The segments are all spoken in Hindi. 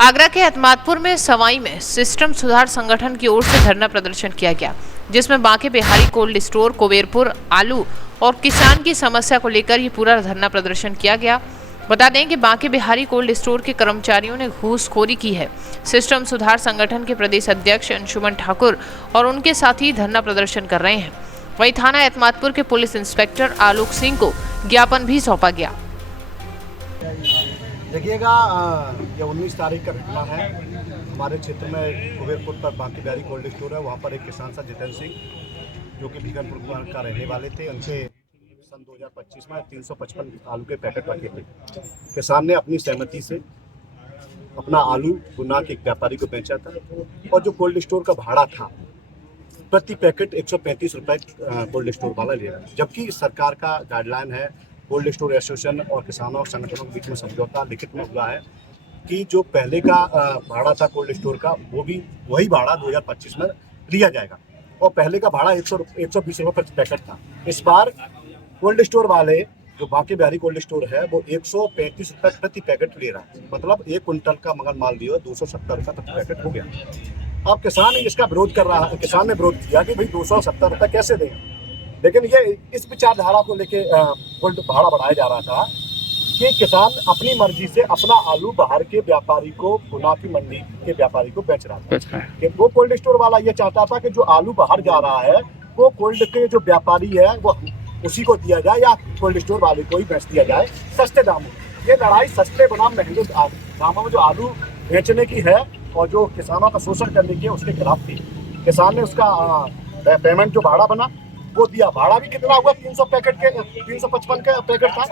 आगरा के एतमादपुर में सवाई में सिस्टम सुधार संगठन की ओर से धरना प्रदर्शन किया गया, जिसमें बांके बिहारी कोल्ड स्टोर, कुबेरपुर आलू और किसान की समस्या को लेकर ये पूरा धरना प्रदर्शन किया गया। बता दें कि बांके बिहारी कोल्ड स्टोर के कर्मचारियों ने घूसखोरी की है। सिस्टम सुधार संगठन के प्रदेश अध्यक्ष अंशुमन ठाकुर और उनके साथी धरना प्रदर्शन कर रहे हैं। वहीं थाना एतमादपुर के पुलिस इंस्पेक्टर आलोक सिंह को ज्ञापन भी सौंपा गया। देखिएगा, ये 19 तारीख का घटना है। हमारे क्षेत्र में कुबेरपुर पर बांके बिहारी कोल्ड स्टोर है। वहाँ पर एक किसान था जितेंद्र सिंह, जो कि बीगनपुर का रहने वाले थे। उनसे सन 2025 में 355 आलू के पैकेट रखे थे। किसान ने अपनी सहमति से अपना आलू गुना के एक व्यापारी को बेचा था, और जो कोल्ड स्टोर का भाड़ा था प्रति पैकेट 135 रुपये कोल्ड स्टोर वाला ले रहा है। जबकि सरकार का गाइडलाइन है, कोल्ड स्टोर एसोसिएशन और किसानों और संगठनों के बीच में समझौता लिखित में हुआ है कि जो पहले का भाड़ा था कोल्ड स्टोर का, वो भी वही भाड़ा 2025 में लिया जाएगा। और पहले का भाड़ा 120 रुपये प्रति पैकेट था। इस बार कोल्ड स्टोर वाले जो बांके बिहारी कोल्ड स्टोर है वो 135 रुपये प्रति पैकेट ले रहा है। मतलब 1 कुंटल का मगर माल लिया 270 रुपये प्रति पैकेट हो गया। अब किसान इसका विरोध कर रहा है। किसान ने विरोध किया कि भाई 270 रुपये कैसे दें, लेकिन ये इस विचारधारा को लेके भाड़ा बढ़ाया जा रहा था कि किसान अपनी मर्जी से अपना आलू बाहर के व्यापारी को, गुना की मंडी के व्यापारी को बेच रहा था। कि वो कोल्ड स्टोर वाला ये चाहता था कि जो आलू बाहर जा रहा है वो कोल्ड के जो व्यापारी है वो उसी को दिया जाए, या कोल्ड स्टोर वाले को ही बेच दिया जाए सस्ते दामों। ये लड़ाई सस्ते बनाम महंगे दामों में जो आलू बेचने की है और जो किसानों का शोषण करने की है, उसके खिलाफ थी। किसान ने उसका पेमेंट जो भाड़ा बना वो दिया। भाड़ा भी कितना हुआ? 300 पैकेट के 355 का पैकेट था।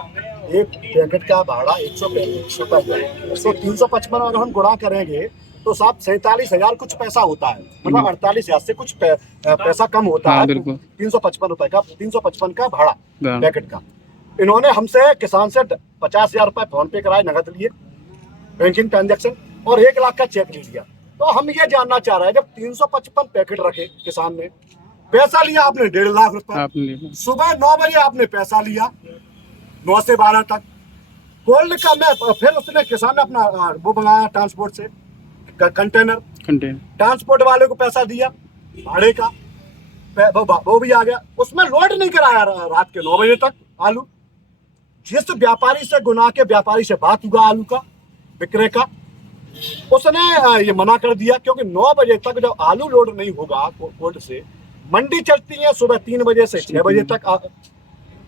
एक पैकेट का भाड़ा 135 रुपये हुआ। तो 355 अगर हम गुणा करेंगे तो साहब 47,000 कुछ पैसा होता है। मतलब 48,000 से कुछ पैसा कम होता है 355 रुपये का, 355 का भाड़ा पैकेट का। इन्होंने हमसे, किसान से 50,000 रुपये फोन पे कराए, नगद लिए, बैंकिंग ट्रांजेक्शन, और 1 लाख का चेक ले लिया। तो हम ये जानना चाह रहे हैं, जब 355 पैकेट रखे किसान ने, पैसा लिया आपने 1.5 लाख रुपए। सुबह 9 बजे आपने पैसा लिया, 9 से 12 तक कोल्ड का में। फिर उसने, किसान ने अपना वो मंगाया ट्रांसपोर्ट से, कंटेनर ट्रांसपोर्ट वाले को पैसा दिया भाड़े का, वो भी आ गया। उसमें लोड नहीं कराया रात के 9 बजे तक आलू। जिस व्यापारी से, गुना के व्यापारी से बात हुआ आलू का विक्रय का, उसने ये मना कर दिया, क्योंकि 9 बजे तक जब आलू लोड नहीं होगा कोल्ड से, मंडी चलती है सुबह 3 बजे से 6 बजे तक।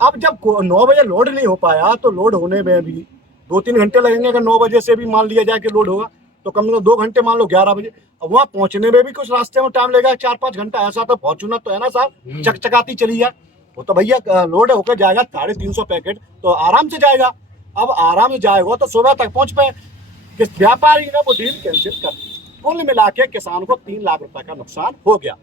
अब जब 9 बजे लोड नहीं हो पाया तो लोड होने में भी 2-3 घंटे लगेंगे। अगर 9 बजे से भी मान लिया जाए कि लोड होगा तो कम से कम 2 घंटे, मान लो 11 बजे। अब वहाँ पहुंचने में भी कुछ रास्ते में टाइम लगेगा, 4-5 घंटा। ऐसा तो फॉर्चूनर तो है ना साहब, चकचकाती चली जाए। वो तो भैया लोड होकर जाएगा 350 पैकेट, तो आराम से जाएगा। अब आराम से जाएगा तो सुबह तक पहुंच पाए। व्यापारी ने वो डील कैंसिल कर दी। कुल मिला के किसान को 3 लाख रुपए का नुकसान हो गया।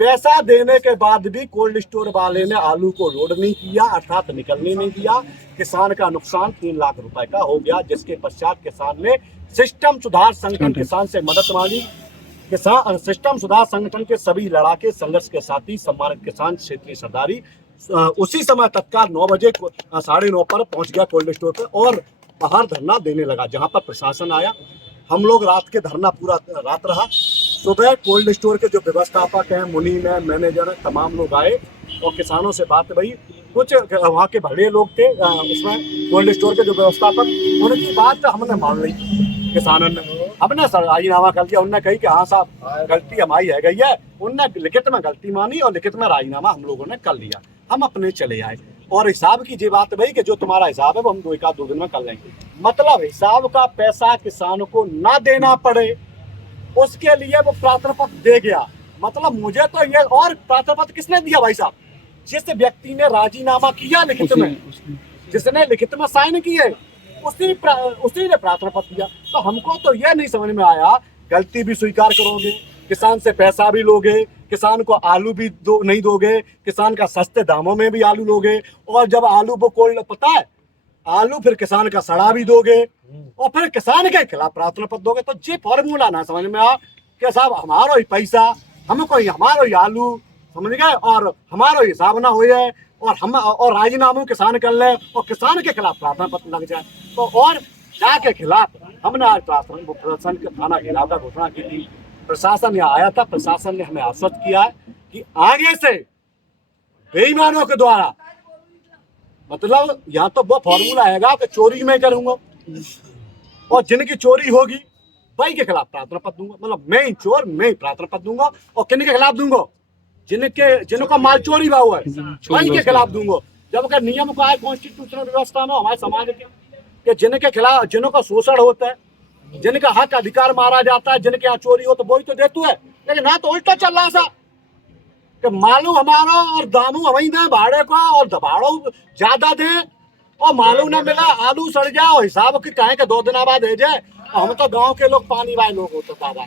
पैसा देने के बाद भी कोल्ड स्टोर वाले ने आलू को लोड नहीं किया, अर्थात निकलने नहीं दिया। किसान का नुकसान 3 लाख रुपए का हो गया, जिसके पश्चात किसान ने सिस्टम सुधार संगठन किसान से मदद मांगी। किसान सिस्टम सुधार संगठन के सभी लड़ाके संघर्ष के साथी सम्मानित किसान क्षेत्रीय सरदारी उसी समय तत्काल 9 बजे 9:30 पर पहुंच गया कोल्ड स्टोर पर और बाहर धरना देने लगा। जहां पर प्रशासन आया, हम लोग रात के धरना पूरा रात रहा। सुबह कोल्ड स्टोर के जो व्यवस्थापक हैं, मुनीम है, मैनेजर है, तमाम लोग आए और किसानों से बात हुई। कुछ वहाँ के बड़े लोग थे, उसमें कोल्ड स्टोर के जो व्यवस्थापक, उनकी बात हमने मान ली। किसानों ने हमने राजीनामा कर दिया। उनने कही कि हाँ साहब, गलती हमारी है गई है। उनने लिखित में गलती मानी और लिखित में राजीनामा हम लोगों ने कर लिया। हम अपने चले आए और हिसाब की ये बात भाई कि जो तुम्हारा हिसाब है वो हम 1-2 दिन में कर लेंगे। मतलब हिसाब का पैसा किसानों को ना देना पड़े, उसके लिए वो प्रार्थना पत्र दे गया। मतलब मुझे तो ये, और प्रार्थना पत्र किसने दिया भाई साहब? जिस व्यक्ति ने राजीनामा किया लिखित में, जिसने लिखित में साइन किए, उसी ने प्रार्थना पत्र दिया। तो हमको तो यह नहीं समझ में आया, गलती भी स्वीकार करोगे, किसान से पैसा भी लोगे, किसान को आलू भी नहीं दोगे, किसान का सस्ते दामों में भी आलू लोगे, और जब आलू वो कोल्ड, पता है आलू फिर किसान का सड़ा भी दोगे और फिर किसान के खिलाफ प्रार्थना पत्र दोगे। तो ये फॉर्मूला ना समझ में आ कि साहब हमारा ही पैसा, हमको हमारा ही आलू, समझ गए, और हमारा हिसाब ना हो जाए और हम और राजीनामों किसान कर ले और किसान के खिलाफ प्रार्थना पत्र लग जाए। तो और जाके खिलाफ हमने आज प्रशासन के थाना घेराव का घोषणा की थी। प्रशासन यहाँ आया था, प्रशासन ने हमें आश्वस्त किया है कि आगे से बेईमानों के द्वारा, मतलब यहाँ तो वो फॉर्मूला हैगा कि चोरी मैं करूंगा और जिनकी चोरी होगी वही के खिलाफ प्रार्थना पत्र दूंगा, मतलब मैं ही चोर, मैं ही प्रार्थना पत्र दूंगा। और किन के खिलाफ दूंगा? जिनका माल चोरी हुआ है वही के खिलाफ दूंगा। जबकि नियम का है कॉन्स्टिट्यूशनल व्यवस्था में हमारे समाज के कि जिनके खिलाफ, जिनका शोषण होता है, जिनका हक अधिकार मारा जाता है, जिनके यहाँ चोरी हो तो वही तो देतु है। लेकिन ना तो उल्टा चल रहा सा कि मालूम हमारा और दामू हमें दें भाड़े को और दबाड़ो ज्यादा दें और मालूम ना मिला आलू सड़ जाए और हिसाब की कहें कि 2 दिन बाद दे जाए। हम तो गांव के लोग पानी वाले लोग होते दादा,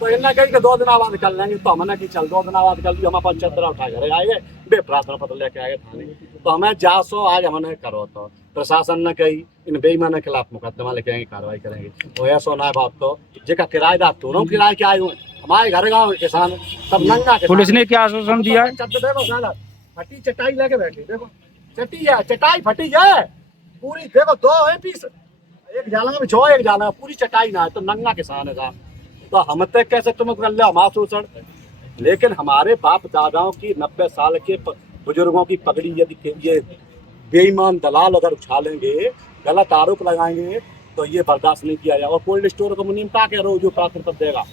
तो इन्हें कहीं कि 2 दिन बाद निकल लेंगे, तो हमने की चल 2 दिन बाद निकल दी, हम अपन चदरा उठा घर आएंगे, बे प्रार्थना पत्र लेके आए थाने। तो हमें जासो आज हमने करो तो प्रशासन ने कही इन बेईमानों के खिलाफ मुकदमा लेके आएंगे, कार्रवाई करेंगे। और ऐसा ना बात तो जेका किराएदार दोनों किराए के आए हुए हमारे घर गाँव के किसान सब नंगा। पुलिस ने क्या आश्वासन दिया है? फटी चटाई लेके बैठी, देखो चटी है, चटाई फटी है पूरी, देखो 2 है पीस, एक जाला में 6 एक जाला पूरी चटाई ना है, तो नंगा किसान है साहब। तो हम तक कैसे तुम कर ले हमारा शोषण? लेकिन हमारे बाप दादाओं की 90 साल के बुजुर्गों की पगड़ी यदि ये बेईमान दलाल अगर उछालेंगे, गलत आरोप लगाएंगे तो ये बर्दाश्त नहीं किया जाएगा। और कोल्ड स्टोर को मुनीम का कह रहे हो जो प्रार्थना पत्र देगा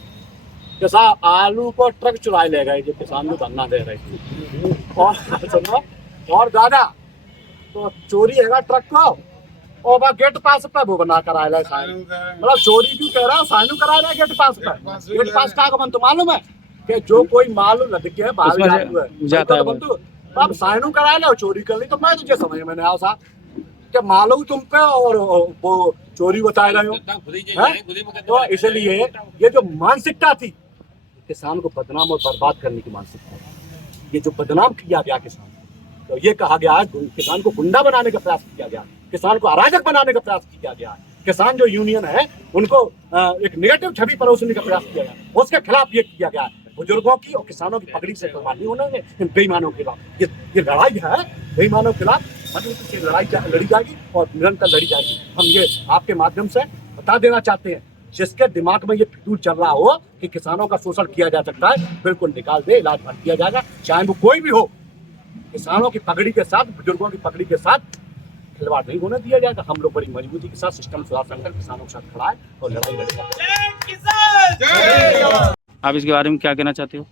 कि साहब आलू को ट्रक चुराए ले गए जो किसान को धरना दे रहे थे। और सुनो और दादा तो चोरी हैगा ट्रक को और वह गेट पास पे वो बना कर आया साइन, मतलब चोरी क्यों कह रहा है, साइन करा रहा है गेट पास पे। गेट पास का बंद तो मालूम है कि जो कोई माल लद के बाहर जाता है बंधु, अब साइनू करा ले और चोरी कर ली। तो मैं तुझे समझ में नहीं आया साहब कि मालूम तुम पे और वो चोरी बताए रहे हो। तो इसलिए ये जो मानसिकता थी किसान को बदनाम और बर्बाद करने की मानसिकता, ये जो बदनाम किया गया किसान, तो ये कहा गया है किसान को गुंडा बनाने का प्रयास किया गया, किसान को अराजक बनाने का प्रयास किया गया है, किसान जो यूनियन है उनको एक नेगेटिव छवि परोसने का प्रयास किया गया, उसके खिलाफ ये किया गया है। बुजुर्गों की और किसानों की पगड़ी से कुर्बानी होने इन बेईमानों के खिलाफ ये लड़ाई है, बेईमानों के खिलाफ मजबूती से लड़ाई लड़ी जाएगी और निरंतर लड़ी जाएगी। हम ये आपके माध्यम से बता देना चाहते हैं, जिसके दिमाग में ये फितूर चल रहा हो कि किसानों का शोषण किया जा सकता है, बिल्कुल निकाल दे, इलाज भर किया जाएगा, चाहे वो कोई भी हो। किसानों की पगड़ी के साथ, बुजुर्गों की पगड़ी के साथ खिलवाड़ नहीं होने दिया जाएगा। हम लोग बड़ी मजबूती के साथ सिस्टम सुधार संगठन किसानों के साथ खड़ा है और लड़ाई लड़ेगा। आप इसके बारे में क्या कहना चाहते हो?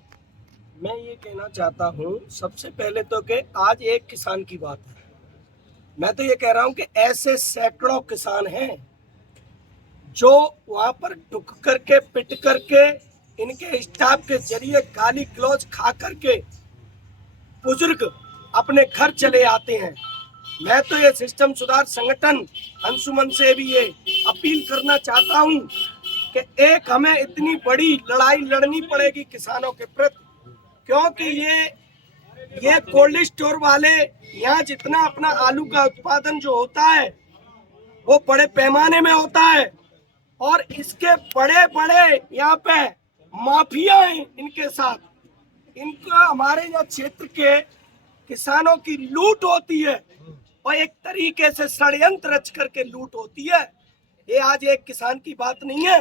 मैं ये कहना चाहता हूँ सबसे पहले तो कि आज एक किसान की बात है, मैं तो ये कह रहा हूँ कि ऐसे सैकड़ों किसान हैं जो वहाँ पर टुक करके पिट करके इनके स्टाफ के जरिए गाली गलौज खा करके बुजुर्ग अपने घर चले आते हैं। मैं तो ये सिस्टम सुधार संगठन अंशुमन से भी ये अपील करना चाहता हूँ कि एक हमें इतनी बड़ी लड़ाई लड़नी पड़ेगी किसानों के प्रति, क्योंकि ये कोल्ड स्टोर वाले यहाँ जितना अपना आलू का उत्पादन जो होता है वो बड़े पैमाने में होता है और इसके बड़े बड़े यहाँ पे माफिया हैं इनके साथ, इनका हमारे यहाँ क्षेत्र के किसानों की लूट होती है और एक तरीके से षड्यंत्र रच करके लूट होती है। ये आज एक किसान की बात नहीं है,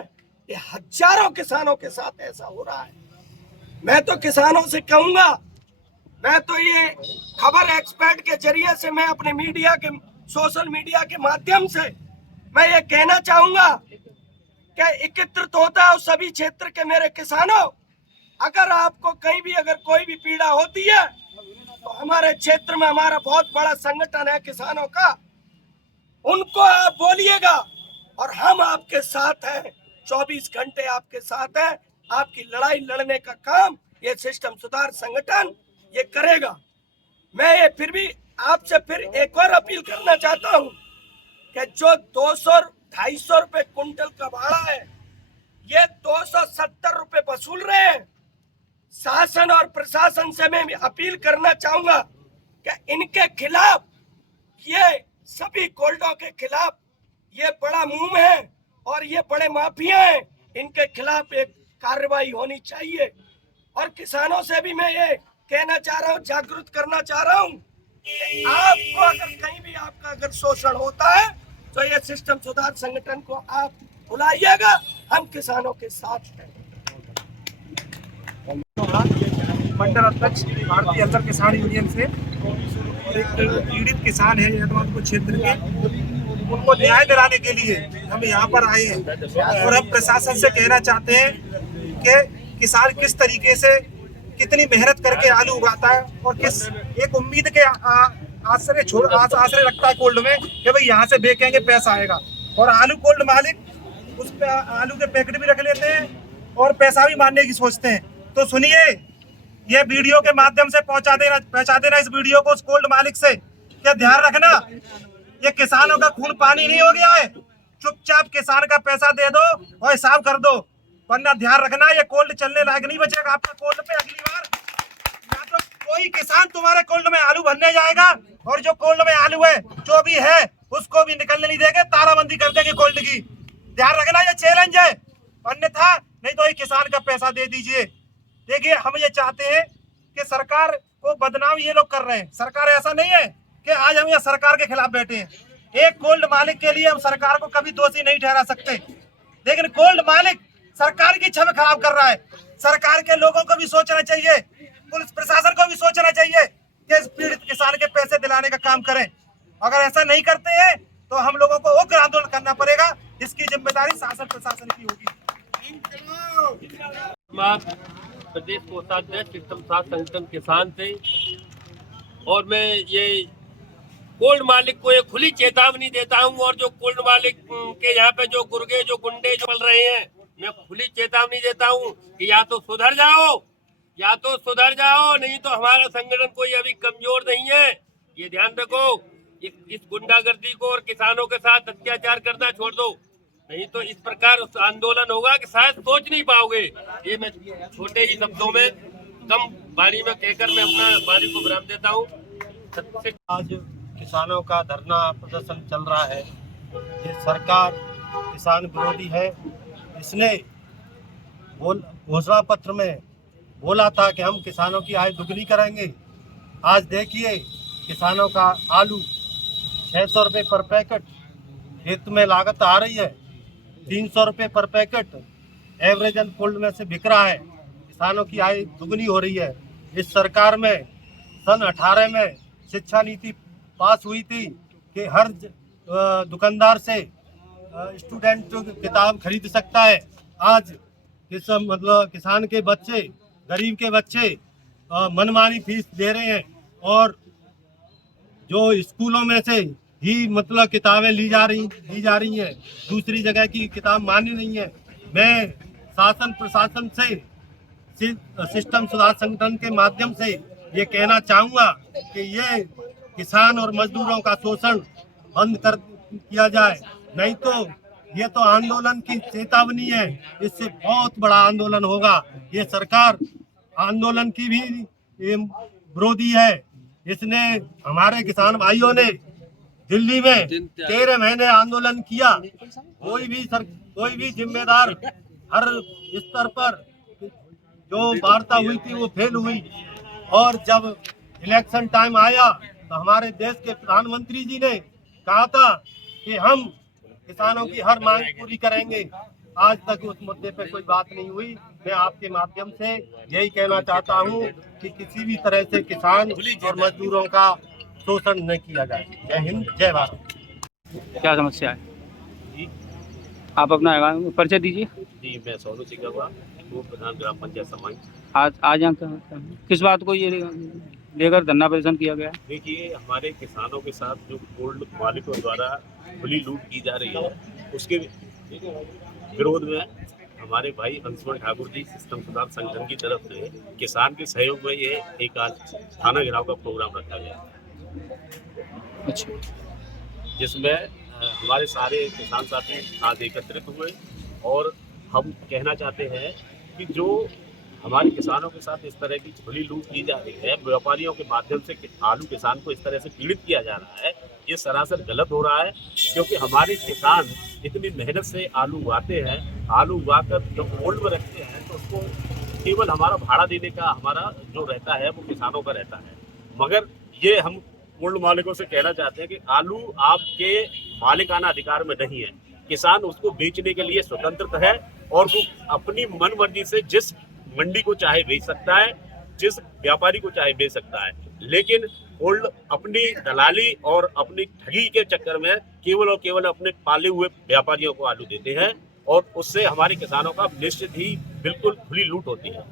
ये हजारों किसानों के साथ ऐसा हो रहा है। मैं तो किसानों से कहूंगा, मैं तो ये खबर एक्सपर्ट के जरिए से मैं अपने मीडिया के सोशल मीडिया के माध्यम से मैं ये कहना चाहूंगा कि एकत्रित होता है सभी क्षेत्र के मेरे किसानों, अगर आपको कहीं भी अगर कोई भी पीड़ा होती है तो हमारे क्षेत्र में हमारा बहुत बड़ा संगठन है किसानों का, उनको आप बोलिएगा और हम आपके साथ हैं, 24 घंटे आपके साथ हैं। आपकी लड़ाई लड़ने का काम ये सिस्टम सुधार संगठन ये करेगा। मैं ये फिर भी आपसे फिर एक और अपील करना चाहता हूँ कि जो 200-250 रुपए कुंटल का भाड़ा है ये 270 रुपए वसूल रहे हैं। शासन और प्रशासन से मैं अपील करना चाहूंगा कि इनके खिलाफ, ये सभी कोल्डों के खिलाफ ये बड़ा मुंह है और ये बड़े माफिया हैं, इनके खिलाफ एक कार्रवाई होनी चाहिए। और किसानों से भी मैं ये कहना चाह रहा हूँ, जागरूक करना चाह रहा हूँ कि आपको अगर कहीं भी आपका अगर शोषण होता है तो ये सिस्टम सुधार संगठन को आप बुलाइएगा, हम किसानों के साथ हैं। मंडल अध्यक्ष भारतीय अंतर किसान यूनियन से, और एक पीड़ित किसान है यदवानपुर क्षेत्र के, उनको न्याय दिलाने के लिए हम यहाँ पर आए हैं। और हम प्रशासन से कहना चाहते हैं कि किसान किस तरीके से कितनी मेहनत करके आलू उगाता है और किस एक उम्मीद के आश्रय रखता है कोल्ड में कि भाई यहाँ से बेचेंगे पैसा आएगा, और आलू कोल्ड मालिक उस पे आलू के पैकेट भी रख लेते हैं और पैसा भी मारने की सोचते हैं। तो सुनिए, ये वीडियो के माध्यम से पहुंचा देना इस वीडियो को उस कोल्ड मालिक से, क्या ध्यान रखना ये किसानों का खून पानी नहीं हो गया है। चुपचाप किसान का पैसा दे दो और हिसाब कर दो, वरना ध्यान रखना ये कोल्ड चलने लायक नहीं बचेगा आपका कोल्ड पे। अगली बार या तो कोई किसान तुम्हारे कोल्ड में आलू भरने जाएगा, और जो कोल्ड में आलू है जो भी है उसको भी निकलने नहीं देंगे, तालाबंदी कर देंगे कोल्ड की। ध्यान रखना ये चैलेंज है, अन्यथा नहीं तो ये किसान का पैसा दे दीजिए। देखिए, हम ये चाहते हैं कि सरकार को बदनाम ये लोग कर रहे हैं। सरकार ऐसा नहीं है कि आज हम ये सरकार के खिलाफ बैठे हैं। एक कोल्ड मालिक के लिए हम सरकार को कभी दोषी नहीं ठहरा सकते, लेकिन कोल्ड मालिक सरकार की छवि खराब कर रहा है। सरकार के लोगों को भी सोचना चाहिए, पुलिस प्रशासन को भी सोचना चाहिए कि इस पीड़ित किसान के पैसे दिलाने का काम करें। अगर ऐसा नहीं करते हैं तो हम लोगों को उग्र आंदोलन करना पड़ेगा, इसकी जिम्मेदारी शासन प्रशासन की होगी। प्रदेश कोषाध्यक्ष सिस्टम साथ संगठन किसान थे, और मैं ये कोल्ड मालिक को एक खुली चेतावनी देता हूं, और जो कोल्ड मालिक के यहाँ पे जो गुर्गे जो गुंडे जो चल रहे हैं, मैं खुली चेतावनी देता हूं कि या तो सुधर जाओ, नहीं तो हमारा संगठन कोई अभी कमजोर नहीं है। ये ध्यान रखो, इस गुंडागर्दी को और किसानों के साथ अत्याचार करना छोड़ दो, नहीं तो इस प्रकार आंदोलन होगा कि शायद सोच नहीं पाओगे। ये मैं छोटे ही शब्दों में कम वाणी में कहकर मैं अपना वाणी को विराम देता हूँ। आज किसानों का धरना प्रदर्शन चल रहा है। ये सरकार किसान विरोधी है। इसने घोषणा पत्र में बोला था कि हम किसानों की आय दुगनी करेंगे। आज देखिए, किसानों का आलू 600 रुपये पर पैकेट खेत में लागत आ रही है, 300 रुपये पर पैकेट एवरेज एंड कोल्ड में से बिक रहा है। किसानों की आय दुगनी हो रही है। इस सरकार में सन 18 में शिक्षा नीति पास हुई थी कि हर दुकानदार से स्टूडेंट किताब खरीद सकता है। आज किसान के बच्चे, गरीब के बच्चे मनमानी फीस दे रहे हैं, और जो स्कूलों में से ही किताबें ली जा रही हैं, दूसरी जगह की किताब मान्य नहीं है। मैं शासन प्रशासन से सिस्टम सुधार संगठन के माध्यम से ये कहना चाहूँगा कि ये किसान और मजदूरों का शोषण बंद किया जाए, नहीं तो ये तो आंदोलन की चेतावनी है। इससे बहुत बड़ा आंदोलन होगा। ये सरकार आंदोलन की भी विरोधी है। इसने हमारे किसान भाइयों ने दिल्ली में 13 महीने आंदोलन किया। कोई भी जिम्मेदार हर स्तर पर जो वार्ता हुई थी वो फेल हुई, और जब इलेक्शन टाइम आया तो हमारे देश के प्रधानमंत्री जी ने कहा था कि हम किसानों की हर मांग पूरी करेंगे। आज तक उस मुद्दे पर कोई बात नहीं हुई। मैं आपके माध्यम से यही कहना चाहता हूं कि किसी भी तरह से किसान और मजदूरों का शोषण न किया जाए। जय हिंद, जय भारत। क्या समस्या है? आप अपना परिचय दीजिए। जी, मैं सोनू सिंगवा, प्रधान ग्राम पंचायत समाज। आज यहाँ किस बात को ये लेकर धरना प्रदर्शन किया गया? देखिए, हमारे किसानों के साथ जो कोल्ड मालिकों द्वारा खुली लूट की जा रही है, उसके विरोध में हमारे भाई अंशुमन ठाकुर जी सिस्टम सुधार संगठन की तरफ से किसान के सहयोग में ये एक आज थाना घेराव का प्रोग्राम रखा गया। अच्छा। जिसमें हमारे सारे किसान साथी आज एकत्रित हुए, और हम कहना चाहते हैं कि जो हमारे किसानों के साथ इस तरह की खुली लूट की जा रही है, व्यापारियों के माध्यम से आलू किसान को इस तरह से पीड़ित किया जा रहा है, ये सरासर गलत हो रहा है। क्योंकि हमारे किसान इतनी मेहनत से आलू उगाते हैं, आलू उगाकर जब कोल्ड में रखते हैं तो उसको केवल हमारा भाड़ा देने का हमारा जो रहता है वो किसानों का रहता है। मगर ये हम कोल्ड मालिकों से कहना चाहते हैं कि आलू आपके मालिकाना अधिकार में नहीं है। किसान उसको बेचने के लिए स्वतंत्र है और वो अपनी मन मर्जी से जिस मंडी को चाहे बेच सकता है, जिस व्यापारी को चाहे बेच सकता है। लेकिन कोल्ड अपनी दलाली और अपनी ठगी के चक्कर में केवल और केवल अपने पाले हुए व्यापारियों को आलू देते हैं और उससे हमारे किसानों का निश्चित ही बिल्कुल खुली लूट होती है।